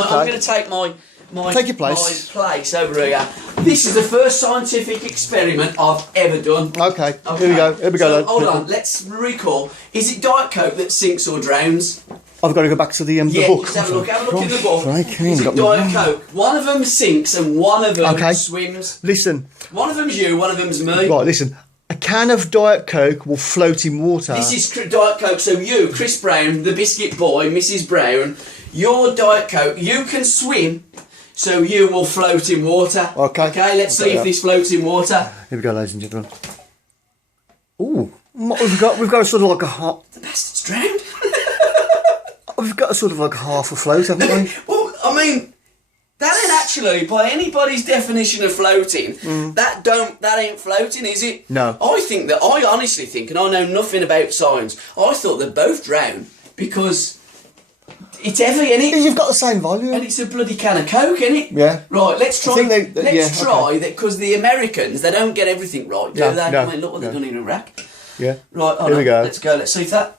Okay. I'm going to take my Take your place. my place over here. This is the first scientific experiment I've ever done. Okay. Here we go. Here we go. So, Lad. hold on. Let's recall. Is it Diet Coke that sinks or drowns? I've got to go back to the Yeah, book. just have a look. Have a look in the book. Crikey, Is it got me- Diet Coke? One of them sinks and one of them swims. Listen. One of them's you, one of them's me. Right, listen. A can of Diet Coke will float in water. This is Diet Coke. So you, Chris Brown, the biscuit boy, Mrs. Brown, your Diet Coke, you can swim, so you will float in water. Okay. Okay, let's see if this floats in water. Here we go, ladies and gentlemen. Ooh, what we've got a sort of like a half. The bastard's drowned. We've got a sort of like half a float, haven't we? Well, I mean, that ain't actually, by anybody's definition of floating, that ain't floating, is it? No. I honestly think, and I know nothing about science, I thought they're both drowned because it's heavy, innit? You've got the same volume. And it's a bloody can of Coke, innit? Yeah. Right, let's try. Let's try that, because the Americans, they don't get everything right, do they? No, I mean, look what they've done in Iraq. Yeah. Right, Here we go. Let's go. Let's see if that.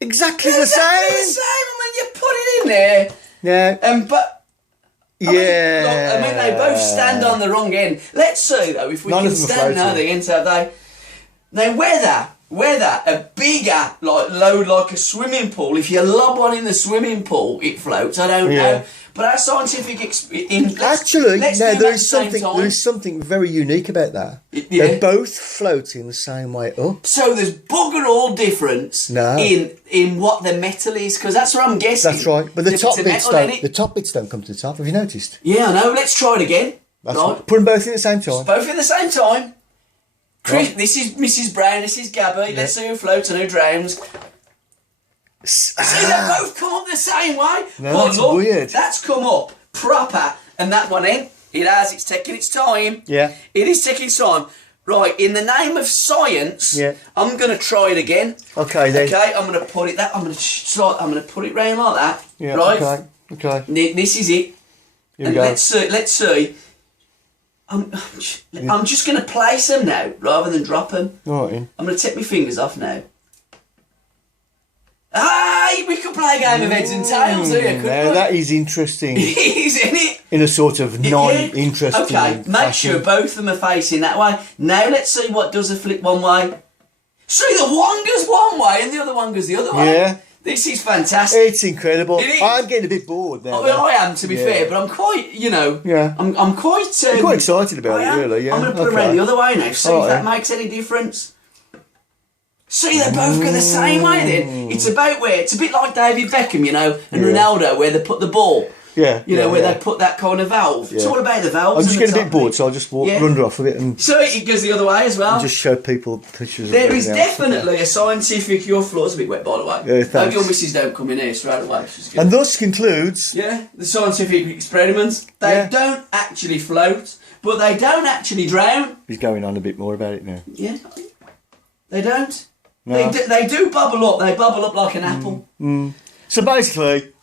Exactly the same. The same. I mean, you put it in there. Yeah. But. I mean, they both stand on the wrong end. Let's see though if we None can of them are stand on the end. So they. Now whether a bigger load like a swimming pool, if you lob one in the swimming pool, it floats. I don't know. But our scientific actually, there is something very unique about that. They're both floating the same way up. So there's bugger all difference in what the metal is, because that's what I'm guessing. That's right. But the top bits don't come to the top. Have you noticed? Yeah, I know. Let's try it again. That's right. Put them both in at the same time. Both at the same time. Chris, this is Mrs. Brown. This is Gabby. Yeah. Let's see who floats and who drowns. See, they both come up the same way. No, but that's look, weird. That's come up proper, and that one in. It's taking its time. Yeah. It is taking its time. Right, in the name of science, I'm going to try it again. Okay, then. Okay, I'm going to put it I'm going to put it round like that. Yeah. Right. Okay. This is it. Here we go. Let's see. I'm just going to place them now rather than drop them. All right. I'm going to take my fingers off now. We could play a game of heads and tails here, couldn't we? That is interesting. It is, isn't it? In a sort of non-interesting Okay, make sure both of them are facing that way. Now let's see what does a flip one way. See, the one goes one way and the other one goes the other way. Yeah. This is fantastic. It's incredible. It is. I'm getting a bit bored now. Well, I am, to be fair, but I'm quite, Yeah. I'm quite... I'm quite excited about it, really, yeah. I'm going to put it around the other way now, see if that makes any difference. See, they both go the same way then. It's a bit like David Beckham, and Ronaldo, where they put the ball. Yeah. Where they put that kind of valve. It's all about the valves. I'm just getting a bit bored, so I'll just run off with it. And so it goes the other way as well. And just show people pictures There is definitely a scientific... Your floor's a bit wet, by the way. Yeah, thanks. Hope your missus don't come in here straight away. And thus concludes... Yeah, the scientific experiments. They don't actually float, but they don't actually drown. He's going on a bit more about it now. Yeah. They don't. No. They do bubble up. They bubble up like an apple. So basically,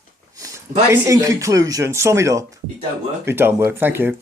in conclusion, sum it up. It don't work. It don't work. Thank you.